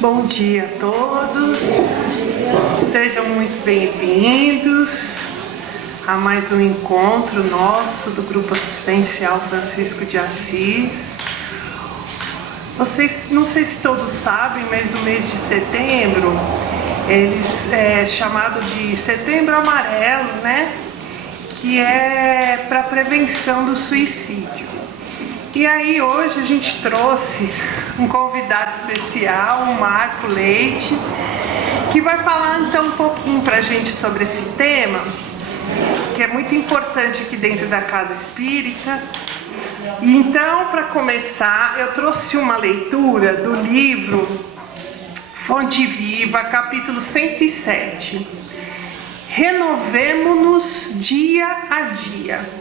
Bom dia a todos, sejam muito bem-vindos a mais um encontro nosso do Grupo Assistencial Francisco de Assis. Vocês, não sei se todos sabem, mas o mês de setembro, é chamado de Setembro Amarelo, né? Que é para prevenção do suicídio. E aí hoje a gente trouxe um convidado especial, o Marco Leite, que vai falar então um pouquinho para a gente sobre esse tema, que é muito importante aqui dentro da Casa Espírita. E então, para começar, eu trouxe uma leitura do livro Fonte Viva, capítulo 107. Renovemo-nos dia a dia.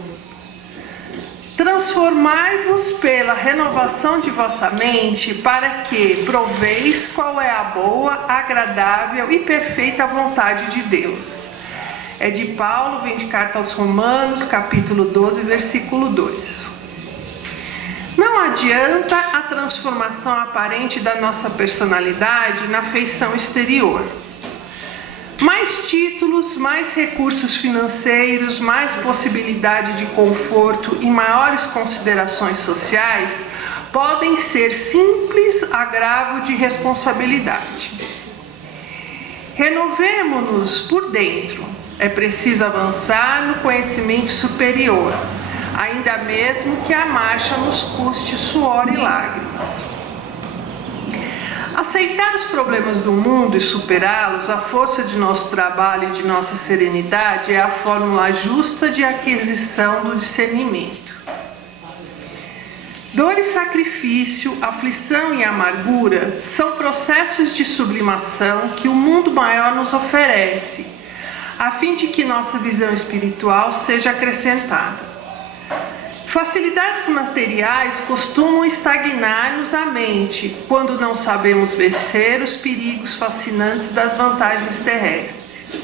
Transformai-vos pela renovação de vossa mente, para que proveis qual é a boa, agradável e perfeita vontade de Deus. É de Paulo, vem de carta aos Romanos, capítulo 12, versículo 2. Não adianta a transformação aparente da nossa personalidade na feição exterior. Mais títulos, mais recursos financeiros, mais possibilidade de conforto e maiores considerações sociais podem ser simples agravo de responsabilidade. Renovemo-nos por dentro. É preciso avançar no conhecimento superior, ainda mesmo que a marcha nos custe suor e lágrimas. Aceitar os problemas do mundo e superá-los, a força de nosso trabalho e de nossa serenidade, é a fórmula justa de aquisição do discernimento. Dor e sacrifício, aflição e amargura são processos de sublimação que o mundo maior nos oferece, a fim de que nossa visão espiritual seja acrescentada. Facilidades materiais costumam estagnar-nos a mente quando não sabemos vencer os perigos fascinantes das vantagens terrestres.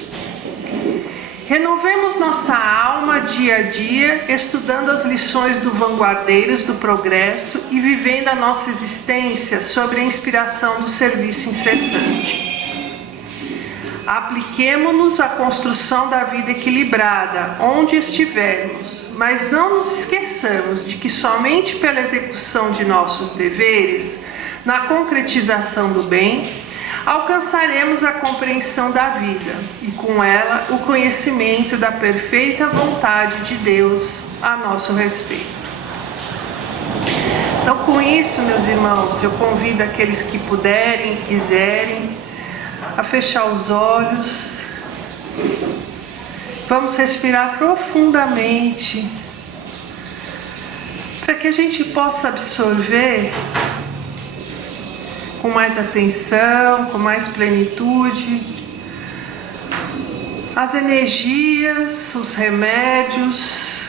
Renovemos nossa alma dia a dia, estudando as lições do vanguardeiros do progresso e vivendo a nossa existência sob a inspiração do serviço incessante. Apliquemo-nos à construção da vida equilibrada, onde estivermos, mas não nos esqueçamos de que somente pela execução de nossos deveres, na concretização do bem, alcançaremos a compreensão da vida e, com ela, o conhecimento da perfeita vontade de Deus a nosso respeito. Então, com isso, meus irmãos, eu convido aqueles que puderem e quiserem a fechar os olhos. Vamos respirar profundamente para que a gente possa absorver com mais atenção, com mais plenitude, as energias, os remédios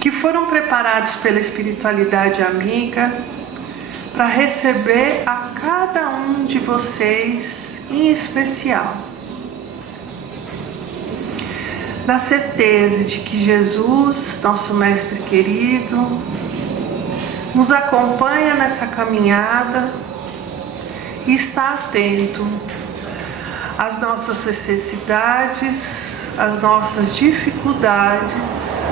que foram preparados pela espiritualidade amiga para receber a cada um de vocês em especial. Na certeza de que Jesus, nosso Mestre querido, nos acompanha nessa caminhada e está atento às nossas necessidades, às nossas dificuldades,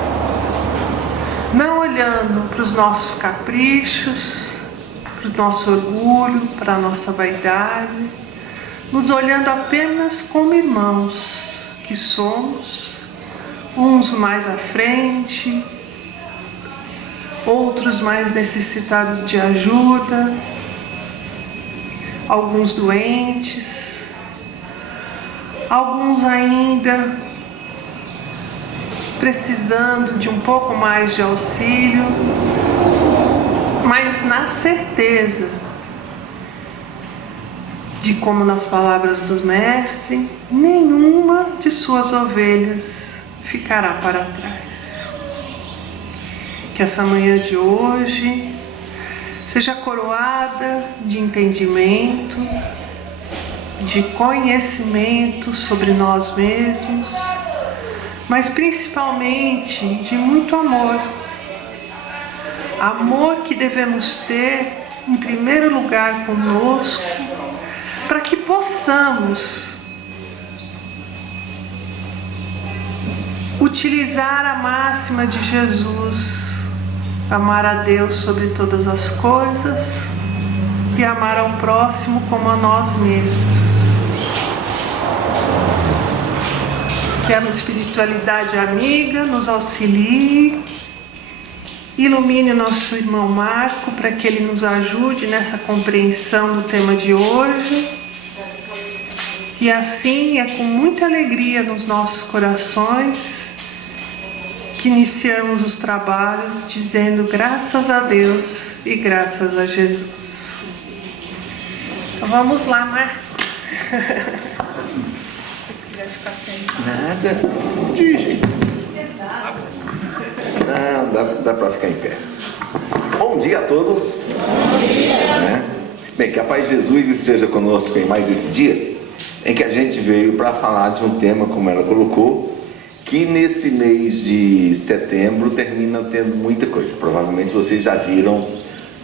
não olhando para os nossos caprichos, para o nosso orgulho, para a nossa vaidade, nos olhando apenas como irmãos que somos, uns mais à frente, outros mais necessitados de ajuda, alguns doentes, alguns ainda precisando de um pouco mais de auxílio, mas na certeza de, como nas palavras dos mestres, nenhuma de suas ovelhas ficará para trás. Que essa manhã de hoje seja coroada de entendimento, de conhecimento sobre nós mesmos, mas principalmente de muito amor. Amor que devemos ter em primeiro lugar conosco, para que possamos utilizar a máxima de Jesus: amar a Deus sobre todas as coisas e amar ao próximo como a nós mesmos. Que a espiritualidade amiga nos auxilie, ilumine o nosso irmão Marco para que ele nos ajude nessa compreensão do tema de hoje. E assim é com muita alegria nos nossos corações que iniciamos os trabalhos dizendo graças a Deus e graças a Jesus. Então vamos lá, Marco. Se quiser ficar sentado. Nada, de jeito. Não, dá para ficar em pé. Bom dia a todos. Bom dia. Bem, que a paz de Jesus esteja conosco em mais esse dia, em que a gente veio para falar de um tema, como ela colocou, que nesse mês de setembro termina tendo muita coisa. Provavelmente vocês já viram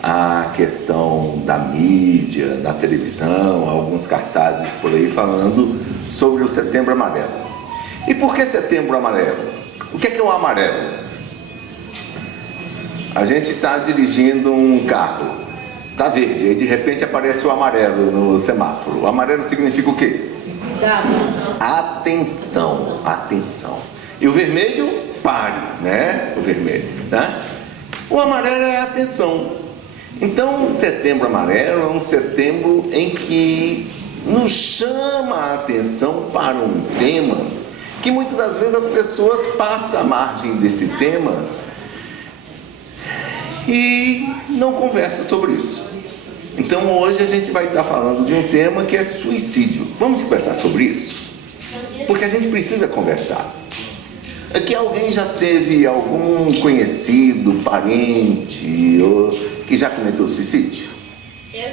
a questão da mídia, da televisão, alguns cartazes por aí falando sobre o Setembro Amarelo. E por que Setembro Amarelo? O que é o amarelo? A gente está dirigindo um carro, está verde, aí de repente aparece o amarelo no semáforo. O amarelo significa o quê? Atenção, atenção. E o vermelho, pare, né? O vermelho, né? O amarelo é a atenção. Então, o Setembro Amarelo é um setembro em que nos chama a atenção para um tema que muitas das vezes as pessoas passam à margem desse tema e não conversam sobre isso. Então hoje a gente vai estar falando de um tema que é suicídio. Vamos conversar sobre isso? Porque a gente precisa conversar. Aqui alguém já teve algum conhecido, parente, ou que já cometeu suicídio? Eu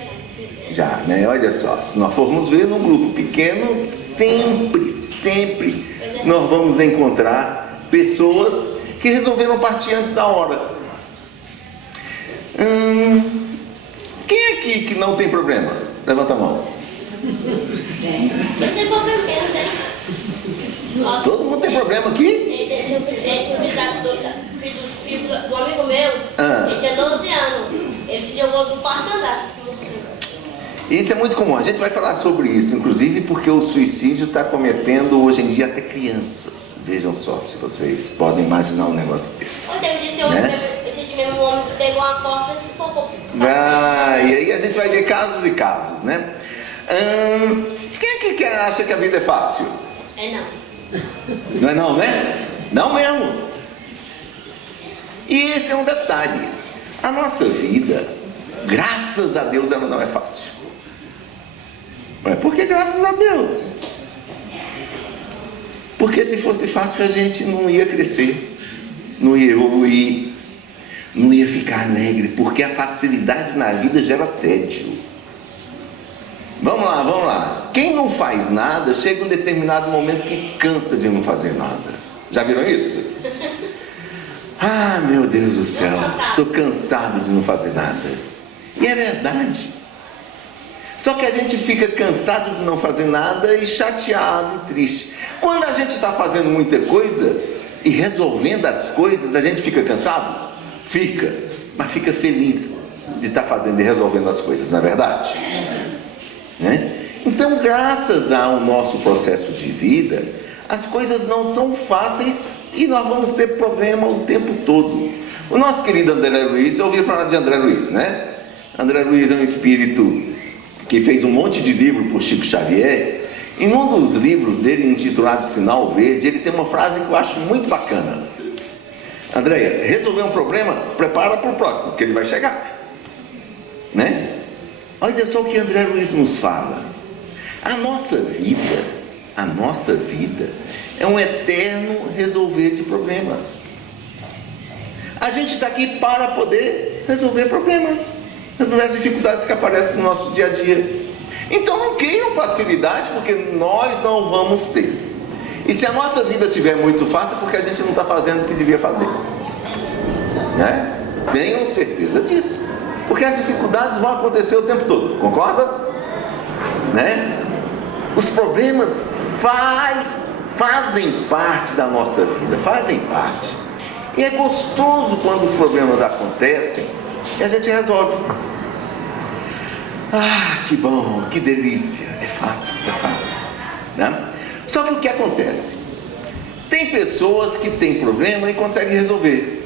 Já, né? Olha só, se nós formos ver num grupo pequeno, sempre nós vamos encontrar pessoas que resolveram partir antes da hora. Quem é aqui que não tem problema? Levanta a mão. não tem problema, né? Todo mundo tem problema aqui? Ele tinha filho do amigo meu, ele tinha 12 anos. Ele se jogou do quarto andar. Isso é muito comum, a gente vai falar sobre isso, inclusive porque o suicídio está cometendo hoje em dia até crianças. Vejam só, se vocês podem imaginar um negócio desse. Ontem eu disse esse mesmo homem que pegou uma porta e se focou. E aí a gente vai ver casos e casos, né? Quem é que acha que a vida é fácil? Não. Não é não, né? Não mesmo. E esse é um detalhe. A nossa vida, graças a Deus, ela não é fácil. Por que graças a Deus? Porque se fosse fácil a gente não ia crescer, não ia evoluir, não ia ficar alegre, porque a facilidade na vida gera tédio. Vamos lá. Quem não faz nada, chega um determinado momento que cansa de não fazer nada. Já viram isso? Ah, meu Deus do céu, estou cansado de não fazer nada. E é verdade. Só que a gente fica cansado de não fazer nada e chateado e triste. Quando a gente está fazendo muita coisa e resolvendo as coisas, a gente fica cansado? Fica, mas fica feliz de estar fazendo e resolvendo as coisas, não é verdade? Né? Então, graças ao nosso processo de vida, as coisas não são fáceis e nós vamos ter problema o tempo todo. O nosso querido André Luiz, eu ouvi falar de André Luiz, né? André Luiz é um espírito que fez um monte de livro por Chico Xavier, e num dos livros dele, intitulado Sinal Verde, ele tem uma frase que eu acho muito bacana. Andréia, resolver um problema, prepara para o próximo, que ele vai chegar. Né? Olha só o que André Luiz nos fala. A nossa vida é um eterno resolver de problemas. A gente está aqui para poder resolver problemas, resolver as dificuldades que aparecem no nosso dia a dia. Então não queiram facilidade, porque nós não vamos ter. E se a nossa vida estiver muito fácil, é porque a gente não está fazendo o que devia fazer, né? Tenham certeza disso. Porque as dificuldades vão acontecer o tempo todo, concorda? Né? Os problemas fazem parte da nossa vida, fazem parte. E é gostoso quando os problemas acontecem e a gente resolve. Ah, que bom, que delícia, é fato, né? Só que o que acontece? Tem pessoas que têm problema e conseguem resolver.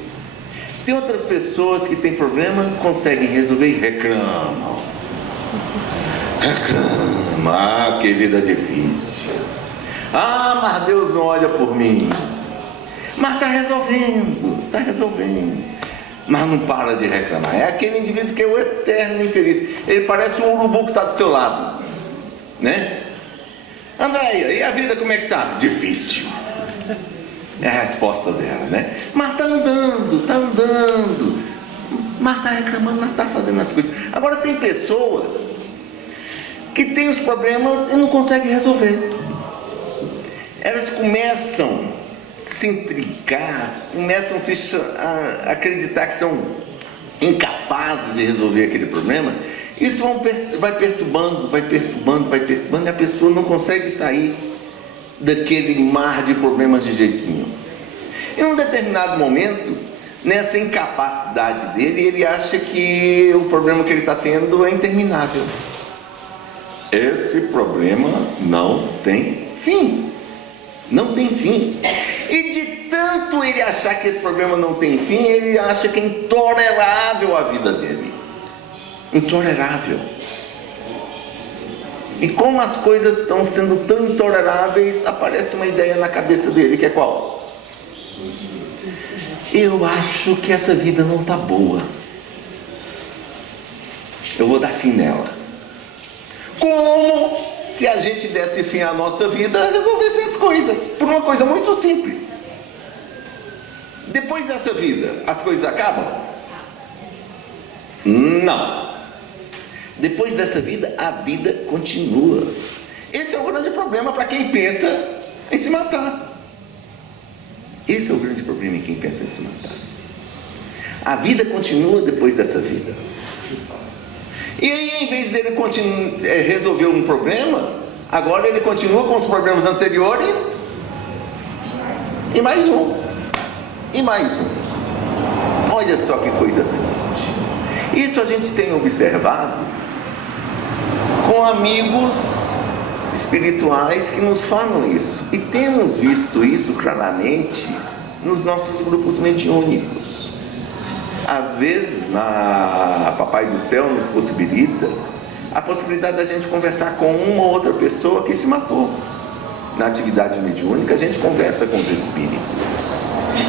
Tem outras pessoas que têm problema, conseguem resolver e reclamam. Ah, que vida difícil. Ah, mas Deus não olha por mim. Mas está resolvendo. Mas não para de reclamar. É aquele indivíduo que é o eterno infeliz. Ele parece um urubu que está do seu lado, né? Andréia, e a vida como é que está? Difícil. É a resposta dela, né? Mas está andando. Mas está reclamando, mas está fazendo as coisas. Agora tem pessoas que têm os problemas e não conseguem resolver. Elas começam a se intrigar, começam a acreditar que são incapazes de resolver aquele problema. Isso vai perturbando, e a pessoa não consegue sair daquele mar de problemas de jeito nenhum. Em um determinado momento, nessa incapacidade dele, ele acha que o problema que ele está tendo é interminável. Esse problema não tem fim. E de tanto ele achar que esse problema não tem fim, ele acha que é intolerável a vida dele. Intolerável. E como as coisas estão sendo tão intoleráveis, aparece uma ideia na cabeça dele, que é qual? Eu acho que essa vida não está boa. Eu vou dar fim nela. Como se a gente desse fim à nossa vida, resolvesse as coisas, por uma coisa muito simples. Depois dessa vida, as coisas acabam? Não. Depois dessa vida, a vida continua. Esse é o grande problema para quem pensa em se matar. Esse é o grande problema em quem pensa em se matar. A vida continua depois dessa vida. E aí, em vez dele resolver um problema, agora ele continua com os problemas anteriores e mais um. Olha só que coisa triste. Isso a gente tem observado com amigos espirituais que nos falam isso. E temos visto isso claramente nos nossos grupos mediúnicos. Às vezes, Papai do Céu nos possibilita a possibilidade da gente conversar com uma ou outra pessoa que se matou. Na atividade mediúnica, a gente conversa com os espíritos.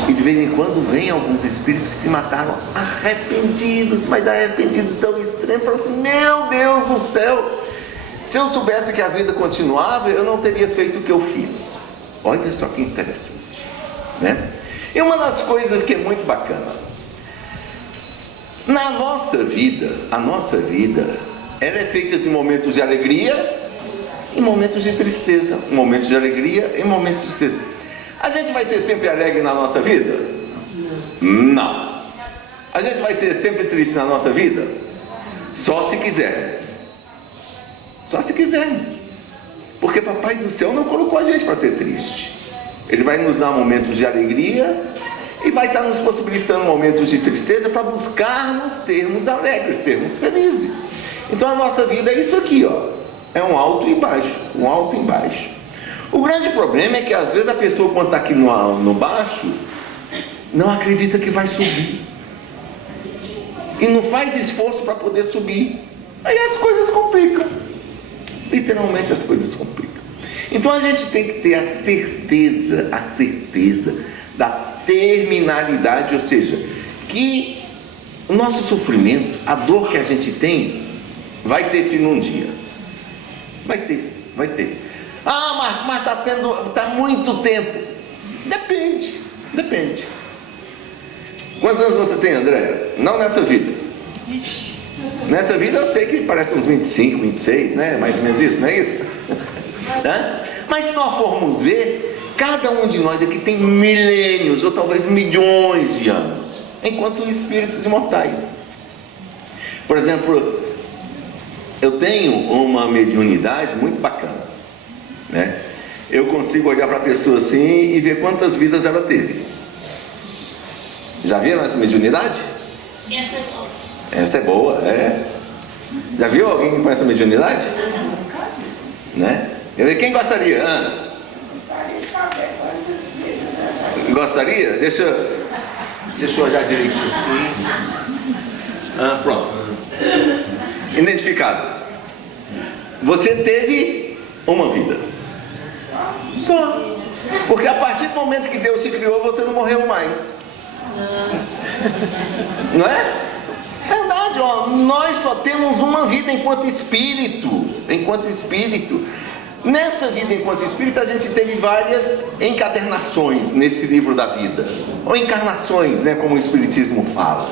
E de vez em quando vem alguns espíritos que se mataram arrependidos, mas arrependidos ao extremo. Falam assim: meu Deus do céu, se eu soubesse que a vida continuava, eu não teria feito o que eu fiz. Olha só que interessante, né? E uma das coisas que é muito bacana, a nossa vida, ela é feita de momentos de alegria e momentos de tristeza. Momentos de alegria e momentos de tristeza. A gente vai ser sempre alegre na nossa vida? Não. A gente vai ser sempre triste na nossa vida? Só se quisermos. Porque Papai do Céu não colocou a gente para ser triste. Ele vai nos dar momentos de alegria e vai estar nos possibilitando momentos de tristeza para buscarmos sermos alegres, sermos felizes. Então a nossa vida é isso aqui, ó. É um alto e baixo, um alto e baixo. O grande problema é que às vezes a pessoa, quando está aqui no baixo, não acredita que vai subir. E não faz esforço para poder subir. Aí as coisas complicam. Literalmente as coisas complicam. Então a gente tem que ter a certeza da terminalidade, ou seja, que o nosso sofrimento, a dor que a gente tem, vai ter fim um dia. Vai ter. Ah, mas está muito tempo. Depende. Quantos anos você tem, André? Não nessa vida. Nessa vida eu sei que parece uns 25, 26, né? Mais ou menos isso, não é isso? Mas se nós formos ver, cada um de nós aqui tem milênios, ou talvez milhões de anos, enquanto espíritos imortais. Por exemplo, eu tenho uma mediunidade muito bacana, né? Eu consigo olhar para a pessoa assim e ver quantas vidas ela teve. Já viram essa mediunidade? Essa é boa. Essa é boa, é. Já viu alguém com essa mediunidade? Né? Quem gostaria? Gostaria de saber quantas vidas ela já Gostaria? Deixa eu olhar direitinho assim. Pronto. Identificado. Você teve uma vida. Só. Porque a partir do momento que Deus te criou, você não morreu mais. Não é? Verdade, ó. Nós só temos uma vida enquanto espírito. Enquanto espírito. Nessa vida enquanto espírito, a gente teve várias encadernações nesse livro da vida. Ou encarnações, né, como o Espiritismo fala.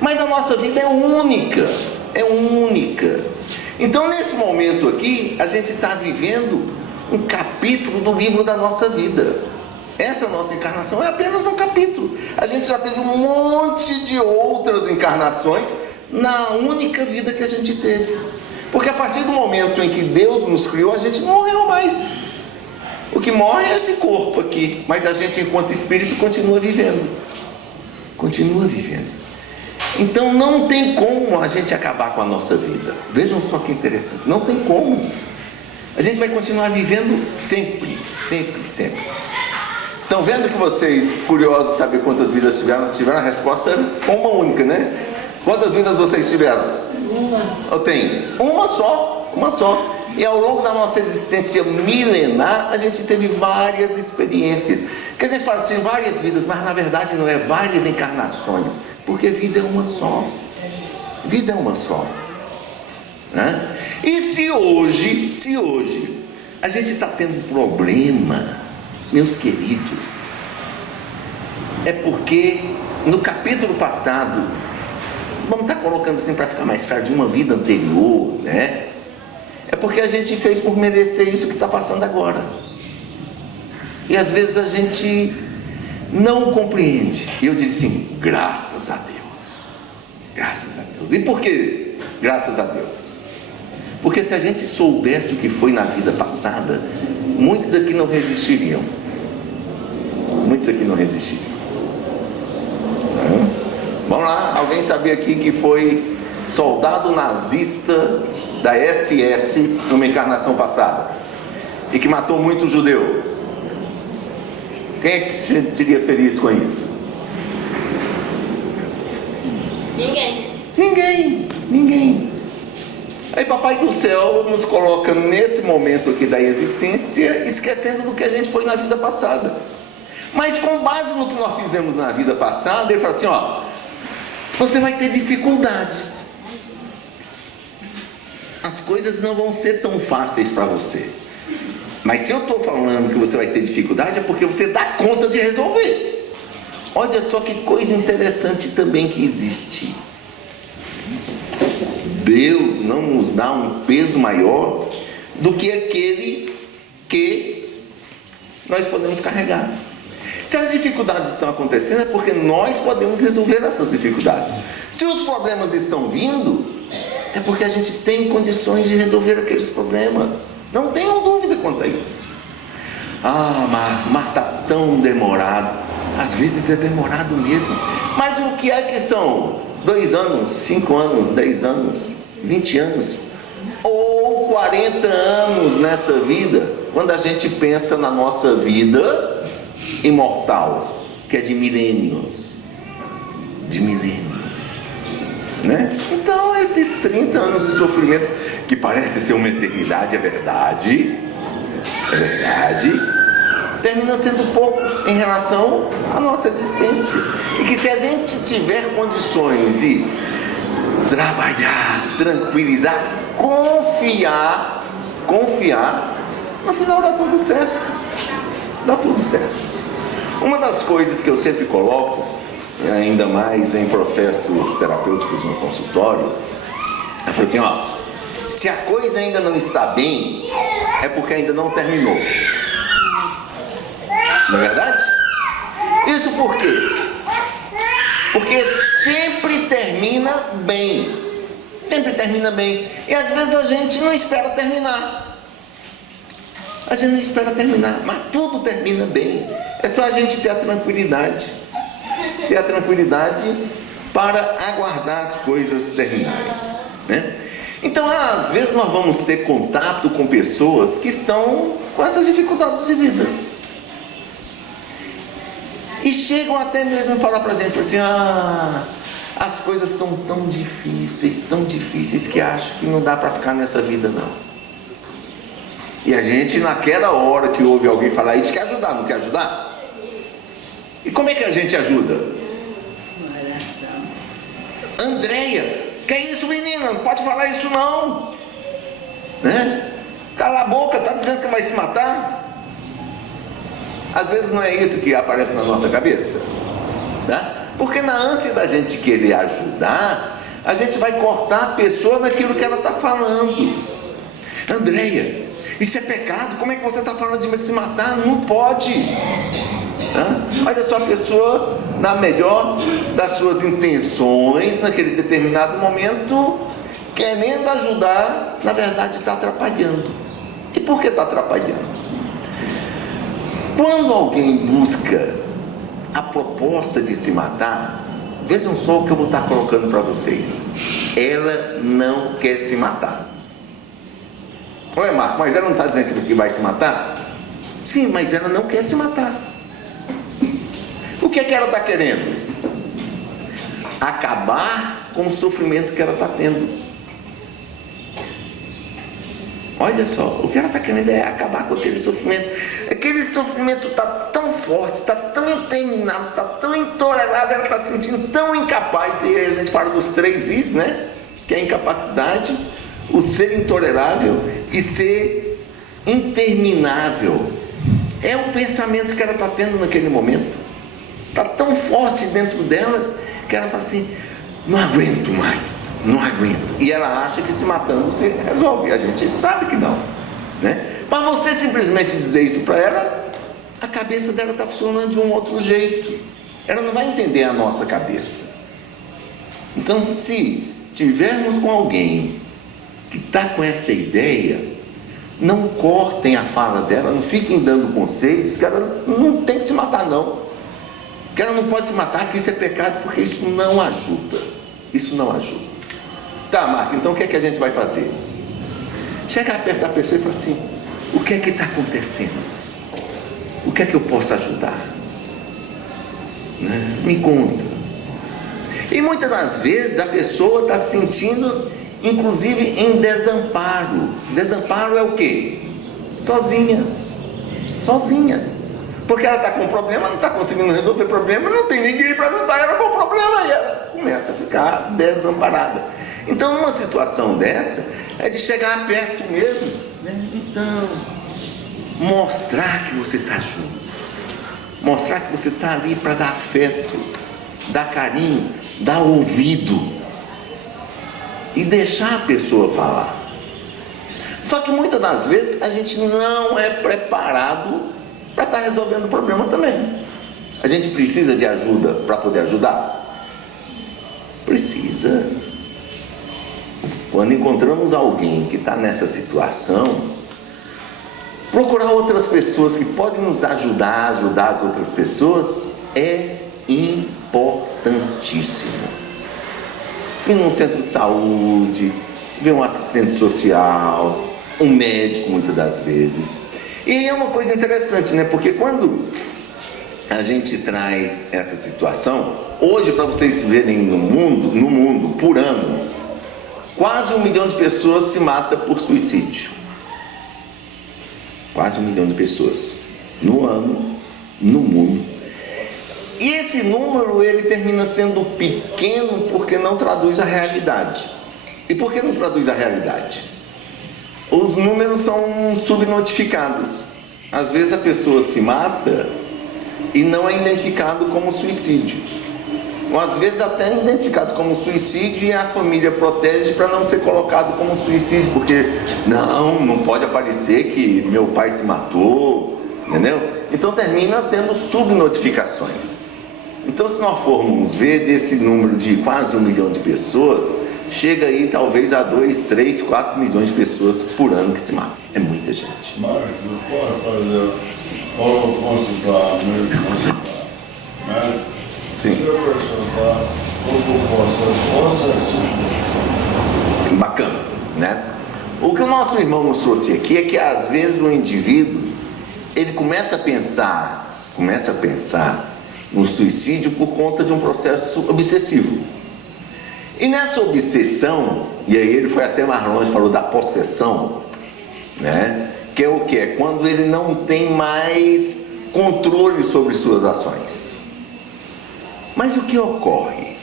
Mas a nossa vida é única. É única. Então, nesse momento aqui, a gente está vivendo um capítulo do livro da nossa vida. Essa nossa encarnação é apenas um capítulo. A gente já teve um monte de outras encarnações na única vida que a gente teve. Porque a partir do momento em que Deus nos criou, a gente não morreu mais. O que morre é esse corpo aqui. Mas a gente, enquanto espírito, continua vivendo. Continua vivendo. Então não tem como a gente acabar com a nossa vida. Vejam só que interessante. Não tem como. A gente vai continuar vivendo sempre. Sempre, sempre. Estão vendo que vocês, curiosos de saber quantas vidas tiveram? A resposta é uma única, né? Quantas vidas vocês tiveram? Eu tenho uma só. E ao longo da nossa existência milenar, a gente teve várias experiências. Que a gente fala assim, várias vidas, mas na verdade não é várias encarnações, porque vida é uma só. Vida é uma só. Né? E se hoje a gente está tendo problema, meus queridos, é porque no capítulo passado, vamos estar colocando assim para ficar mais claro, de uma vida anterior, né? É porque a gente fez por merecer isso que está passando agora. E às vezes a gente não compreende. E eu digo assim, graças a Deus. Graças a Deus. E por que graças a Deus? Porque se a gente soubesse o que foi na vida passada, muitos aqui não resistiriam. Muitos aqui não resistiriam. Vamos lá, alguém sabia aqui que foi soldado nazista da SS numa encarnação passada e que matou muito judeu? Quem é que se sentiria feliz com isso? Ninguém. Aí Papai do Céu nos coloca nesse momento aqui da existência, esquecendo do que a gente foi na vida passada. Mas com base no que nós fizemos na vida passada, ele fala assim, ó, você vai ter dificuldades. As coisas não vão ser tão fáceis para você. Mas se eu estou falando que você vai ter dificuldade, é porque você dá conta de resolver. Olha só que coisa interessante também que existe. Deus não nos dá um peso maior do que aquele que nós podemos carregar. Se as dificuldades estão acontecendo, é porque nós podemos resolver essas dificuldades. Se os problemas estão vindo, é porque a gente tem condições de resolver aqueles problemas. Não tenham dúvida quanto a isso. Mas está tão demorado. Às vezes é demorado mesmo. Mas o que é que são 2 anos, 5 anos, 10 anos, 20 anos ou 40 anos nessa vida, quando a gente pensa na nossa vida imortal, que é de milênios, né? Então esses 30 anos de sofrimento, que parece ser uma eternidade, é verdade, termina sendo pouco em relação à nossa existência. E que se a gente tiver condições de trabalhar, tranquilizar, confiar, no final dá tudo certo. Uma das coisas que eu sempre coloco, ainda mais em processos terapêuticos no consultório, eu falo assim, ó, se a coisa ainda não está bem, é porque ainda não terminou. Não é verdade? Isso por quê? Porque sempre termina bem. sempre termina bem. E às vezes a gente não espera terminar. A gente não espera terminar, mas tudo termina bem. É só a gente ter a tranquilidade. Ter a tranquilidade para aguardar as coisas terminarem, né? Então, às vezes nós vamos ter contato com pessoas que estão com essas dificuldades de vida. E chegam até mesmo a falar para a gente assim: as coisas estão tão difíceis que acho que não dá para ficar nessa vida não. E a gente, naquela hora que ouve alguém falar isso, quer ajudar, não quer ajudar? E como é que a gente ajuda? Andréia, que é isso, menina? Não pode falar isso não, né? Cala a boca, está dizendo que vai se matar? Às vezes não é isso que aparece na nossa cabeça, né? Porque na ânsia da gente querer ajudar, a gente vai cortar a pessoa naquilo que ela está falando. Andréia, isso é pecado? Como é que você está falando de se matar? Não pode. Olha só, a pessoa, na melhor das suas intenções, naquele determinado momento, querendo ajudar, na verdade está atrapalhando. E por que está atrapalhando? Quando alguém busca a proposta de se matar, vejam só o que eu vou estar colocando para vocês. Ela não quer se matar. Ué, Marco, mas ela não está dizendo que vai se matar? Sim, mas ela não quer se matar. O que é que ela está querendo? Acabar com o sofrimento que ela está tendo. Olha só, o que ela está querendo é acabar com aquele sofrimento. Aquele sofrimento está tão forte, está tão interminável, está tão intolerável, ela está se sentindo tão incapaz. E aí a gente fala dos 3 Is, né? Que é a incapacidade, o ser intolerável e ser interminável. É o pensamento que ela está tendo naquele momento. Está tão forte dentro dela que ela fala assim: não aguento mais, não aguento. E ela acha que se matando se resolve. A gente sabe que não, né? Mas você simplesmente dizer isso para ela, a cabeça dela está funcionando de um outro jeito. Ela não vai entender a nossa cabeça. Então, se tivermos com alguém que está com essa ideia, não cortem a fala dela, não fiquem dando conselhos que ela não tem que se matar não. Que ela não pode se matar, que isso é pecado, porque isso não ajuda. Isso não ajuda. Tá, Marco, então o que é que a gente vai fazer? Chega perto da pessoa e fala assim: o que é que está acontecendo? O que é que eu posso ajudar? Né? Me conta. E muitas das vezes a pessoa está se sentindo, inclusive, em desamparo. Desamparo é o quê? Sozinha. Porque ela está com um problema, não está conseguindo resolver o problema, não tem ninguém para ajudar ela com o problema, e ela começa a ficar desamparada. Então, numa situação dessa, é de chegar perto mesmo, né? Então, mostrar que você está junto, mostrar que você está ali para dar afeto, dar carinho, dar ouvido, e deixar a pessoa falar. Só que muitas das vezes a gente não é preparado para estar resolvendo o problema também. A gente precisa de ajuda para poder ajudar? Precisa. Quando encontramos alguém que está nessa situação, procurar outras pessoas que podem nos ajudar as outras pessoas é importantíssimo. Ir num centro de saúde, ver um assistente social, um médico muitas das vezes. E é uma coisa interessante, né? Porque quando a gente traz essa situação, hoje, para vocês verem no mundo, por ano, quase 1 milhão de pessoas se matam por suicídio. Quase 1 milhão de pessoas no ano, no mundo. E esse número, ele termina sendo pequeno porque não traduz a realidade. E por que não traduz a realidade? Os números são subnotificados. Às vezes a pessoa se mata e não é identificado como suicídio. Ou às vezes até é identificado como suicídio e a família protege para não ser colocado como suicídio, porque não pode aparecer que meu pai se matou, entendeu? Então termina tendo subnotificações. Então, se nós formos ver desse número de quase 1 milhão de pessoas, chega aí talvez a 2, 3, 4 milhões de pessoas por ano que se matam. É muita gente. Marcos, pode fazer holocausto para americanos, né? Sim. Se eu observar holocausto, nossa situação. Bacana, né? O que o nosso irmão nos trouxe aqui é que às vezes o indivíduo, ele começa a pensar no suicídio por conta de um processo obsessivo. E nessa obsessão, e aí ele foi até mais longe, falou da possessão, né? Que é o que? É quando ele não tem mais controle sobre suas ações. Mas o que ocorre?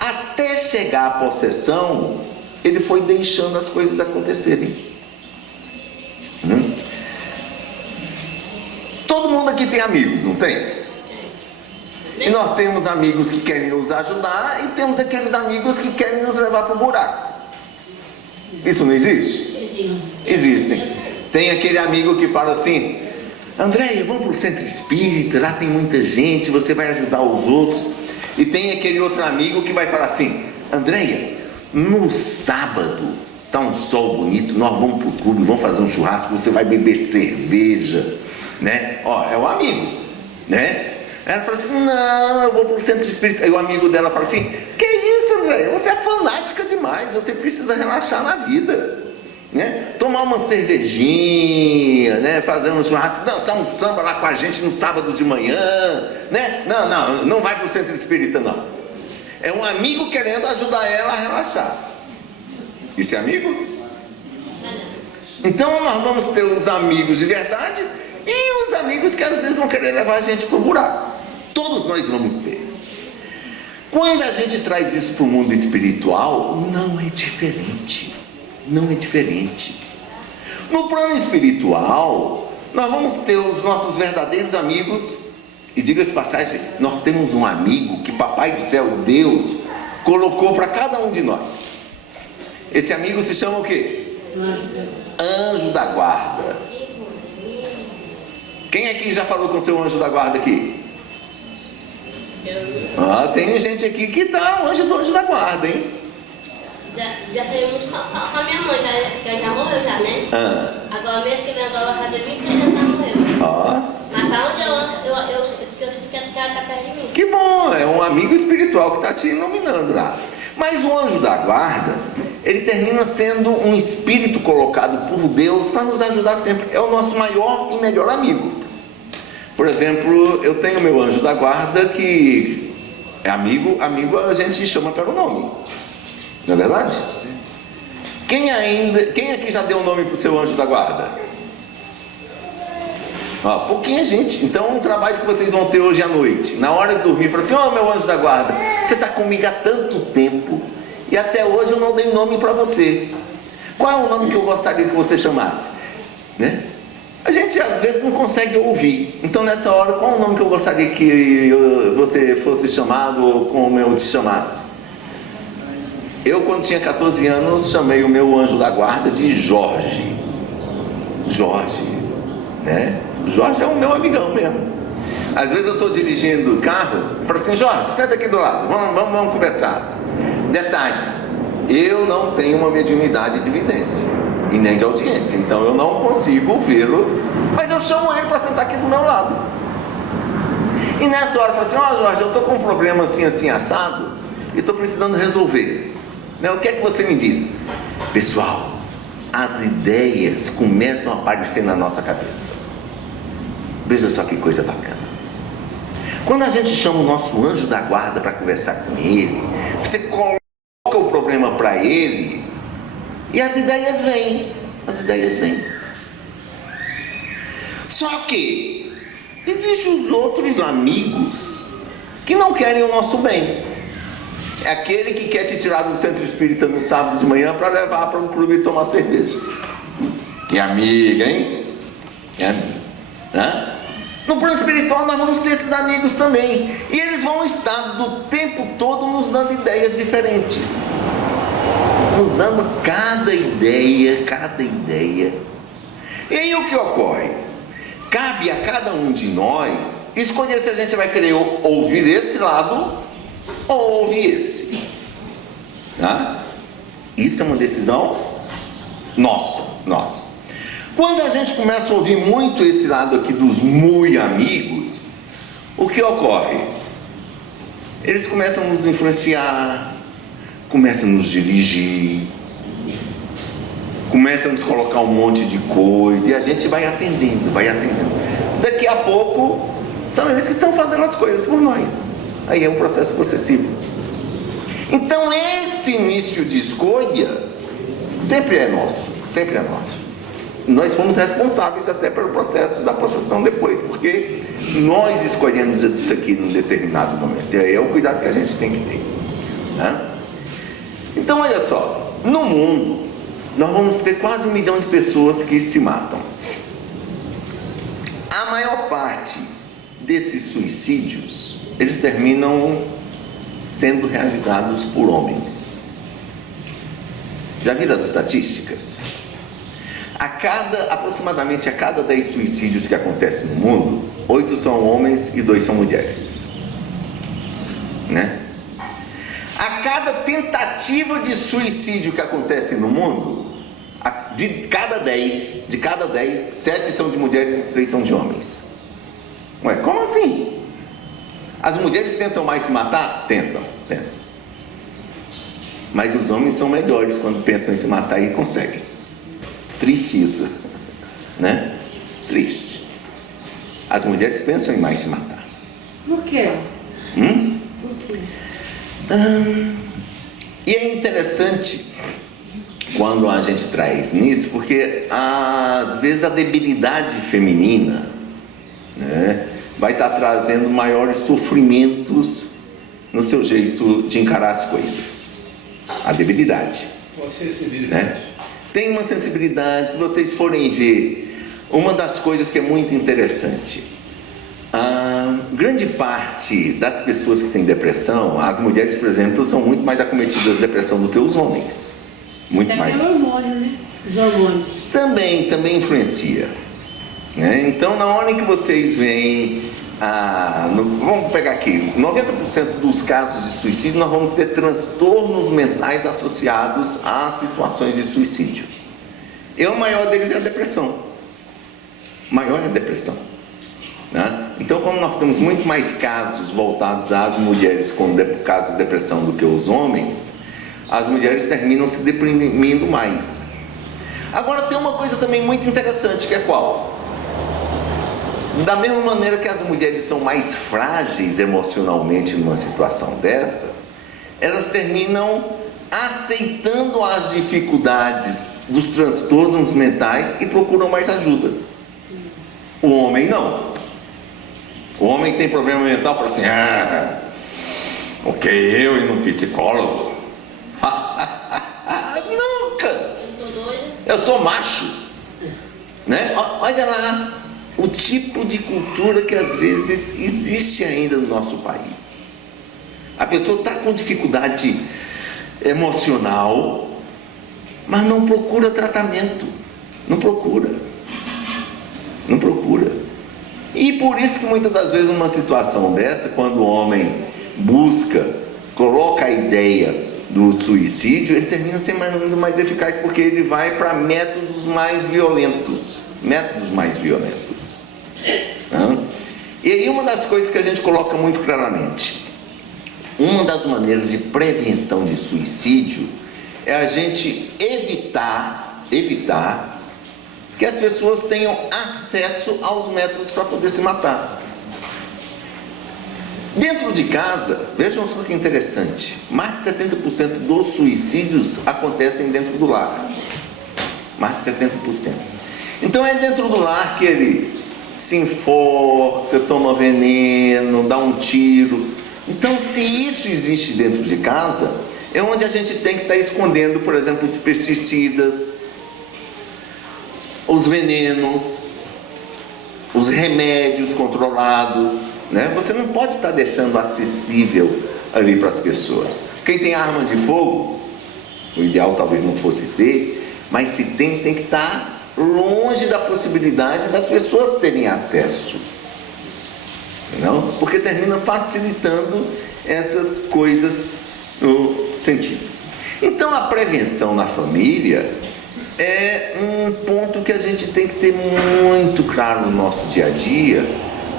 Até chegar à possessão, ele foi deixando as coisas acontecerem. Todo mundo aqui tem amigos, não tem? E nós temos amigos que querem nos ajudar e temos aqueles amigos que querem nos levar para o buraco. Isso não existe? Existem. Tem aquele amigo que fala assim: Andréia, vamos para o centro espírita, lá tem muita gente, você vai ajudar os outros. E tem aquele outro amigo que vai falar assim: Andréia, no sábado tá um sol bonito, nós vamos para o clube, vamos fazer um churrasco, você vai beber cerveja, né? Ó, é o amigo, né? Ela fala assim: não, eu vou para o centro espírita. Aí o amigo dela fala assim: que isso, André? Você é fanática demais, você precisa relaxar na vida, né? Tomar uma cervejinha, né? Fazer um churrasco, dançar um samba lá com a gente no sábado de manhã, né? Não vai para o centro espírita, não. É um amigo querendo ajudar ela a relaxar. Isso é amigo? Então nós vamos ter os amigos de verdade e os amigos que às vezes vão querer levar a gente para o buraco. Todos nós vamos ter. Quando a gente traz isso para o mundo espiritual, não é diferente. Não é diferente. No plano espiritual, nós vamos ter os nossos verdadeiros amigos. E diga-se passagem, nós temos um amigo que Papai do Céu, Deus, colocou para cada um de nós. Esse amigo se chama o quê? Anjo da guarda. Quem aqui já falou com seu anjo da guarda aqui? Tem gente aqui que tá o anjo do anjo da guarda, hein? Já saiu muito com a minha mãe, que já morreu já, né? Agora mesmo que minha avó já deu 23 anos, já morreu. Mas pra onde eu ando, eu sinto que ela tá perto de mim. Que bom, é um amigo espiritual que está te iluminando lá. Mas o anjo da guarda, ele termina sendo um espírito colocado por Deus para nos ajudar sempre. É o nosso maior e melhor amigo. Por exemplo, eu tenho meu anjo da guarda que é amigo a gente chama pelo nome. Não é verdade? Quem aqui já deu um nome para o seu anjo da guarda? Pouquinha gente. Então um trabalho que vocês vão ter hoje à noite, na hora de dormir, fala assim: meu anjo da guarda, você está comigo há tanto tempo e até hoje eu não dei nome para você. Qual é o nome que eu gostaria que você chamasse? Né? A gente às vezes não consegue ouvir. Então nessa hora, qual é o nome que eu gostaria que você fosse chamado ou como eu te chamasse? Eu, quando tinha 14 anos, chamei o meu anjo da guarda de Jorge. Jorge, né? Jorge é o meu amigão mesmo. Às vezes eu estou dirigindo o carro e falo assim: Jorge, senta aqui do lado, vamos conversar. Detalhe, eu não tenho uma mediunidade de vidência e nem de audiência, então eu não consigo vê-lo, mas eu chamo ele para sentar aqui do meu lado. E nessa hora eu falo assim: Jorge, eu estou com um problema assim, assim, assado, e estou precisando resolver. O que é que você me diz? Pessoal, as ideias começam a aparecer na nossa cabeça. Veja só que coisa bacana. Quando a gente chama o nosso anjo da guarda para conversar com ele, você coloca o problema para ele e as ideias vêm. As ideias vêm. Só que existem os outros amigos que não querem o nosso bem. É aquele que quer te tirar do centro espírita no sábado de manhã para levar para um clube e tomar cerveja. Que amiga, hein? Que amiga. No plano espiritual nós vamos ter esses amigos também. E eles vão estar do tempo todo nos dando ideias diferentes. Nos dando cada ideia. E aí o que ocorre? Cabe a cada um de nós escolher se a gente vai querer ouvir esse lado ou ouvir esse. Isso é uma decisão nossa. Quando a gente começa a ouvir muito esse lado aqui dos muito amigos, o que ocorre? Eles começam a nos influenciar, começam a nos dirigir, começam a nos colocar um monte de coisa, e a gente vai atendendo. Daqui a pouco, são eles que estão fazendo as coisas por nós. Aí é um processo possessivo. Então esse início de escolha sempre é nosso. Nós fomos responsáveis até pelo processo da possessão depois, porque nós escolhemos isso aqui num determinado momento. E aí é o cuidado que a gente tem que ter, né? Então olha só, no mundo nós vamos ter quase 1 milhão de pessoas que se matam. A maior parte desses suicídios, eles terminam sendo realizados por homens. Já viram as estatísticas? Aproximadamente a cada 10 suicídios que acontecem no mundo, 8 são homens e 2 são mulheres, né? A cada tentativa de suicídio que acontece no mundo, de cada 10, 7 são de mulheres e 3 são de homens. Ué, como assim? As mulheres tentam mais se matar? Tentam. Mas os homens são melhores quando pensam em se matar e conseguem. Triste isso, né? Triste. As mulheres pensam em mais se matar. Por quê? Por quê? E é interessante quando a gente traz nisso, porque às vezes a debilidade feminina, né, vai estar trazendo maiores sofrimentos no seu jeito de encarar as coisas. A debilidade. Uma sensibilidade. Né? Tem uma sensibilidade. Se vocês forem ver, uma das coisas que é muito interessante, a grande parte das pessoas que têm depressão, as mulheres, por exemplo, são muito mais acometidas de depressão do que os homens. Muito mais. Pelo hormônio, né? Os hormônios. Também influencia, né? Então, na hora em que vocês veem, vamos pegar aqui, 90% dos casos de suicídio, nós vamos ter transtornos mentais associados a situações de suicídio. E o maior deles é a depressão. Né? Então, como nós temos muito mais casos voltados às mulheres com casos de depressão do que os homens, as mulheres terminam se deprimindo mais. Agora tem uma coisa também muito interessante, que é qual? Da mesma maneira que as mulheres são mais frágeis emocionalmente numa situação dessa, elas terminam aceitando as dificuldades dos transtornos mentais e procuram mais ajuda. O homem não. O homem tem problema mental, fala assim, eu ir num psicólogo? Nunca! Eu sou macho, né? Olha lá o tipo de cultura que às vezes existe ainda no nosso país. A pessoa está com dificuldade emocional, mas não procura tratamento, não procura. E por isso que muitas das vezes numa situação dessa, quando o homem coloca a ideia do suicídio, ele termina sendo mais eficaz, porque ele vai para métodos mais violentos. E aí uma das coisas que a gente coloca muito claramente, uma das maneiras de prevenção de suicídio é a gente evitar que as pessoas tenham acesso aos métodos para poder se matar. Dentro de casa, vejam só que interessante, mais de 70% dos suicídios acontecem dentro do lar. Mais de 70%. Então é dentro do lar que ele se enforca, toma veneno, dá um tiro. Então, se isso existe dentro de casa, é onde a gente tem que estar escondendo, por exemplo, os pesticidas, os venenos, os remédios controlados, né? Você não pode estar deixando acessível ali para as pessoas. Quem tem arma de fogo, o ideal talvez não fosse ter, mas se tem que estar longe da possibilidade das pessoas terem acesso, não? Porque termina facilitando essas coisas no sentido. Então a prevenção na família é um ponto que a gente tem que ter muito claro no nosso dia a dia,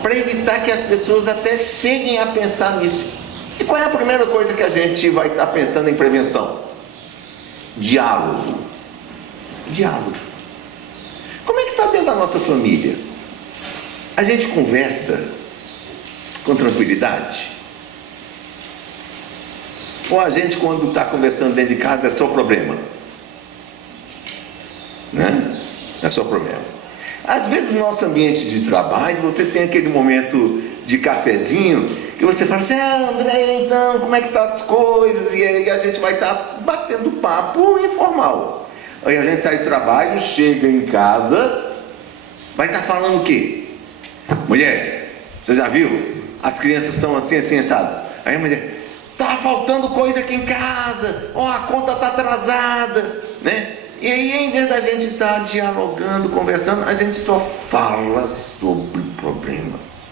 para evitar que as pessoas até cheguem a pensar nisso. E qual é a primeira coisa que a gente vai estar pensando em prevenção? Diálogo. Diálogo. Como é que está dentro da nossa família? A gente conversa com tranquilidade? Ou a gente, quando está conversando dentro de casa, é só problema? Né? É só problema. Às vezes no nosso ambiente de trabalho, você tem aquele momento de cafezinho, que você fala assim: André, então, como é que tá as coisas? E aí a gente vai estar batendo papo informal. Aí a gente sai do trabalho, chega em casa, vai estar falando o quê? Mulher, você já viu? As crianças são assim, assim, assado. Aí a mulher: tá faltando coisa aqui em casa, ó, a conta tá atrasada, né? E aí, em vez da gente estar dialogando, conversando, a gente só fala sobre problemas.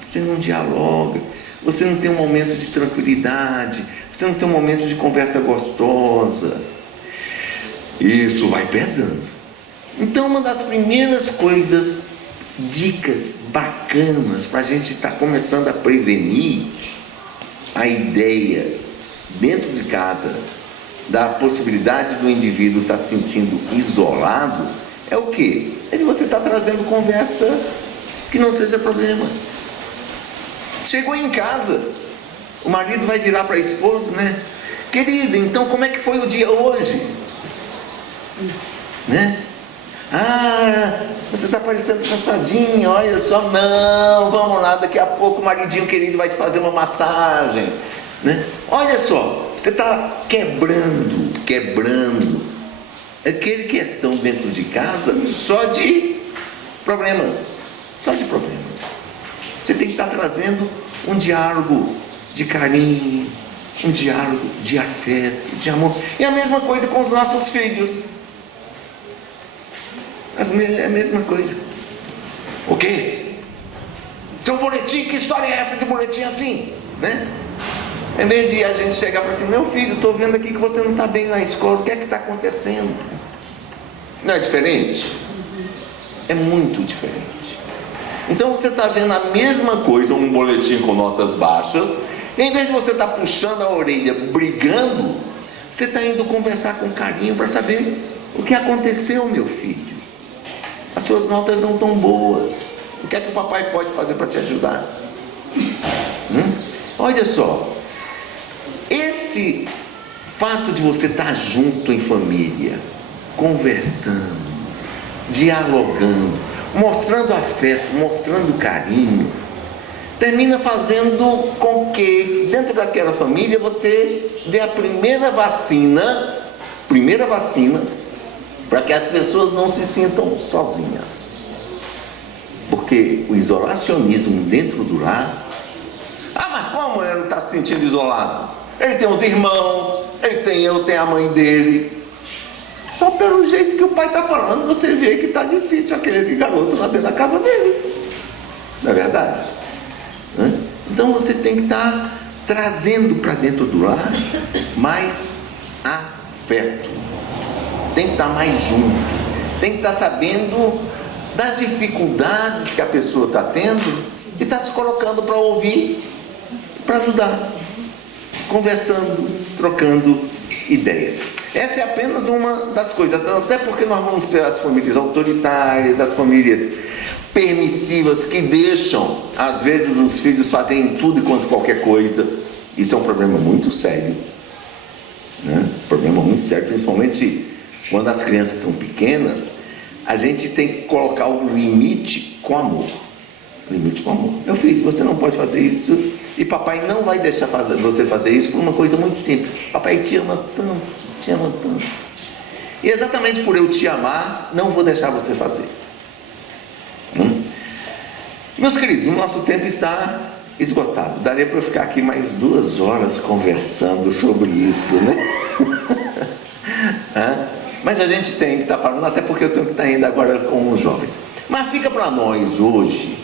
Você não dialoga, você não tem um momento de tranquilidade, você não tem um momento de conversa gostosa. Isso vai pesando. Então, uma das primeiras coisas, dicas bacanas para a gente estar começando a prevenir a ideia dentro de casa da possibilidade do indivíduo estar se sentindo isolado, é o quê? É de você estar trazendo conversa que não seja problema. Chegou em casa, o marido vai virar para a esposa, né? Querido, então como é que foi o dia hoje? Né? Ah, você está parecendo cansadinho, olha só. Não, vamos lá, daqui a pouco o maridinho querido vai te fazer uma massagem, né? Olha só, você está quebrando aquele questão dentro de casa só de problemas. Você tem que estar trazendo um diálogo de carinho, um diálogo de afeto, de amor. E a mesma coisa com os nossos filhos. É a mesma coisa. O quê? Seu boletim, que história é essa de boletim assim? Né? Em vez de a gente chegar e falar assim: meu filho, estou vendo aqui que você não está bem na escola, o que é que está acontecendo? Não é diferente? É muito diferente. Então você está vendo a mesma coisa, um boletim com notas baixas, e em vez de você estar puxando a orelha, brigando, você está indo conversar com carinho para saber o que aconteceu, meu filho. As suas notas não estão boas. O que é que o papai pode fazer para te ajudar? Olha só, esse fato de você estar junto em família, conversando, dialogando, mostrando afeto, mostrando carinho, termina fazendo com que dentro daquela família você dê a primeira vacina para que as pessoas não se sintam sozinhas. Porque o isolacionismo dentro do lar... Ah, mas como ele está se sentindo isolado? Ele tem os irmãos, ele tem eu, tem a mãe dele. Só pelo jeito que o pai está falando, você vê que está difícil aquele garoto lá dentro da casa dele. Não é verdade? Então você tem que estar trazendo para dentro do lar mais afeto. Tem que estar mais junto. Tem que estar sabendo das dificuldades que a pessoa está tendo e está se colocando para ouvir, para ajudar, conversando, trocando ideias. Essa é apenas uma das coisas, até porque nós vamos ter as famílias autoritárias, as famílias permissivas que deixam, às vezes, os filhos fazerem tudo e quanto qualquer coisa. Isso é um problema muito sério, né? Problema muito sério, principalmente quando as crianças são pequenas. A gente tem que colocar o limite com amor. Limite com amor. Meu filho, você não pode fazer isso, e papai não vai deixar você fazer isso por uma coisa muito simples. Papai te ama tanto, te ama tanto. E exatamente por eu te amar, não vou deixar você fazer. Meus queridos, o nosso tempo está esgotado. Daria para eu ficar aqui mais 2 horas conversando sobre isso, né? Mas a gente tem que estar parando, até porque eu tenho que estar indo agora com os jovens. Mas fica para nós hoje,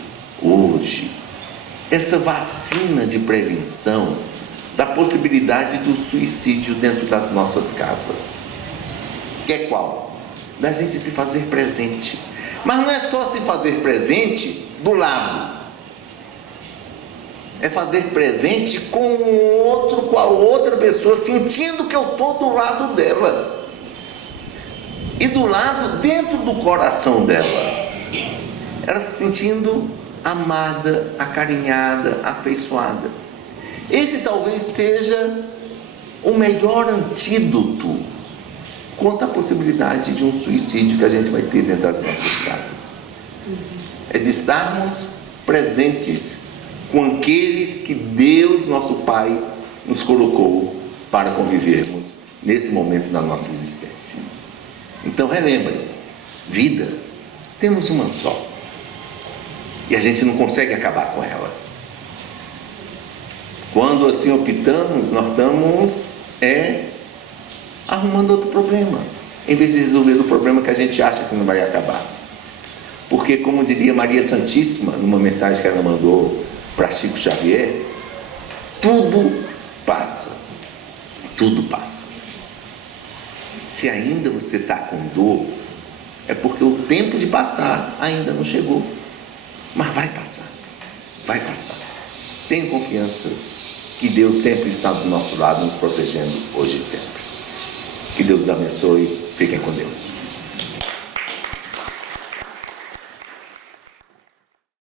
essa vacina de prevenção da possibilidade do suicídio dentro das nossas casas. Que é qual? Da gente se fazer presente. Mas não é só se fazer presente do lado. É fazer presente com o outro, com a outra pessoa, sentindo que eu estou do lado dela. E do lado, dentro do coração dela. Ela se sentindo amada, acarinhada, afeiçoada. Esse talvez seja o melhor antídoto contra a possibilidade de um suicídio que a gente vai ter dentro das nossas casas. É de estarmos presentes com aqueles que Deus, nosso Pai, nos colocou para convivermos nesse momento da nossa existência. Então relembrem, vida, temos uma só. E a gente não consegue acabar com ela. Quando assim optamos, nós estamos arrumando outro problema, em vez de resolver o problema que a gente acha que não vai acabar. Porque, como diria Maria Santíssima, numa mensagem que ela mandou para Chico Xavier, tudo passa. Tudo passa. Se ainda você está com dor, é porque o tempo de passar ainda não chegou. Mas vai passar. Vai passar. Tenha confiança que Deus sempre está do nosso lado, nos protegendo hoje e sempre. Que Deus os abençoe. Fiquem com Deus.